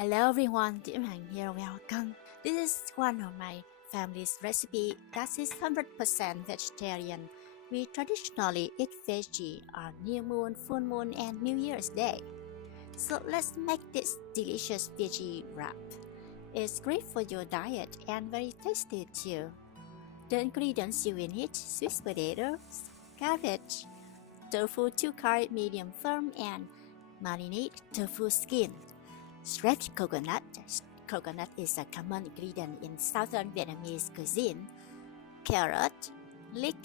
Hello everyone, Diễm Hằng here, welcome. This is one of my family's recipe that is 100% vegetarian. We traditionally eat veggie on new moon, full moon and New Year's Day. So let's make this delicious veggie wrap. It's great for your diet and very tasty too. The ingredients you will need: sweet potatoes, cabbage, tofu 2 kind medium firm and marinated tofu skin. Shredded coconut. Coconut is a common ingredient in southern Vietnamese cuisine. Carrot, leek,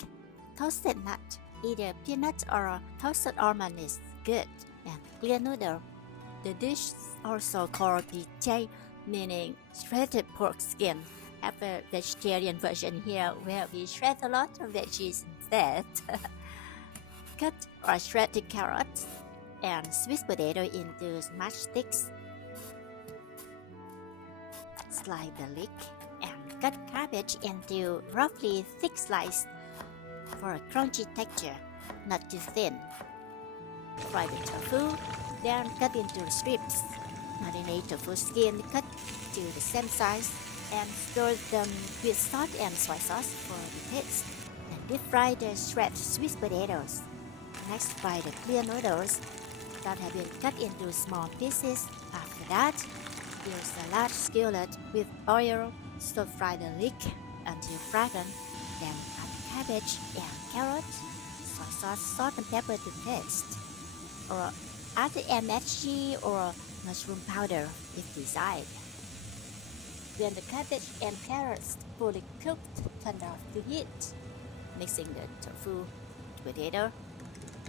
toasted nut. Either peanut or toasted almond is good. And clear noodle. The dish is also called veggie, meaning shredded pork skin. I have a vegetarian version here where we shred a lot of veggies instead. Cut or shred the carrots and sweet potato into smashed sticks. Slice the leek and cut cabbage into roughly thick slices for a crunchy texture, not too thin. Fry the tofu, then cut into strips. Marinate tofu skin cut to the same size and stir them with salt and soy sauce for the taste. Then deep fry the shredded sweet potatoes. Next, fry the clear noodles that have been cut into small pieces. After that, use a large skillet with oil, stir-fry the leek until fragrant, then add cabbage and carrots, soy sauce, salt and pepper to taste, or add MSG or mushroom powder if desired. When the cabbage and carrots fully cooked, turn off the heat, mixing the tofu, potato,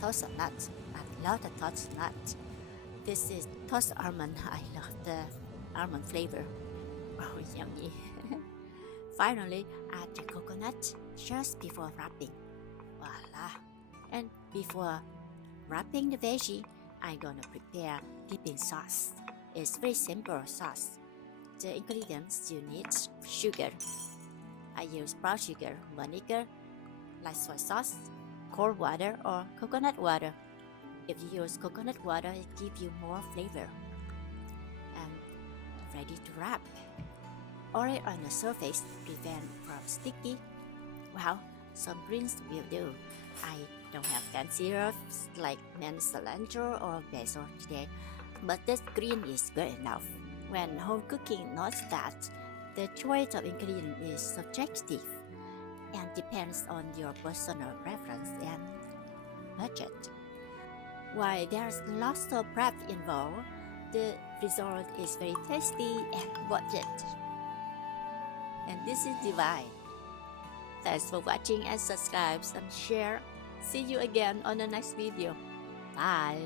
toasted nuts, and lot of toasted nuts. This is toasted almond. I love the almond flavor. Oh, yummy. Finally, add the coconut just before wrapping. Voila! And before wrapping the veggie, I'm gonna prepare dipping sauce. It's very simple sauce. The ingredients you need: sugar. I use brown sugar, vinegar, light soy sauce, cold water or coconut water. If you use coconut water, it gives you more flavor. And ready to wrap. Oil on the surface prevent from sticky. Well, some greens will do. I don't have fancy herbs like mint, cilantro or basil today, but this green is good enough. When home cooking, note that the choice of ingredient is subjective and depends on your personal preference and budget. While there's lots of prep involved, the result is very tasty and worth it. And this is divine. Thanks for watching and subscribe and share. See you again on the next video. Bye.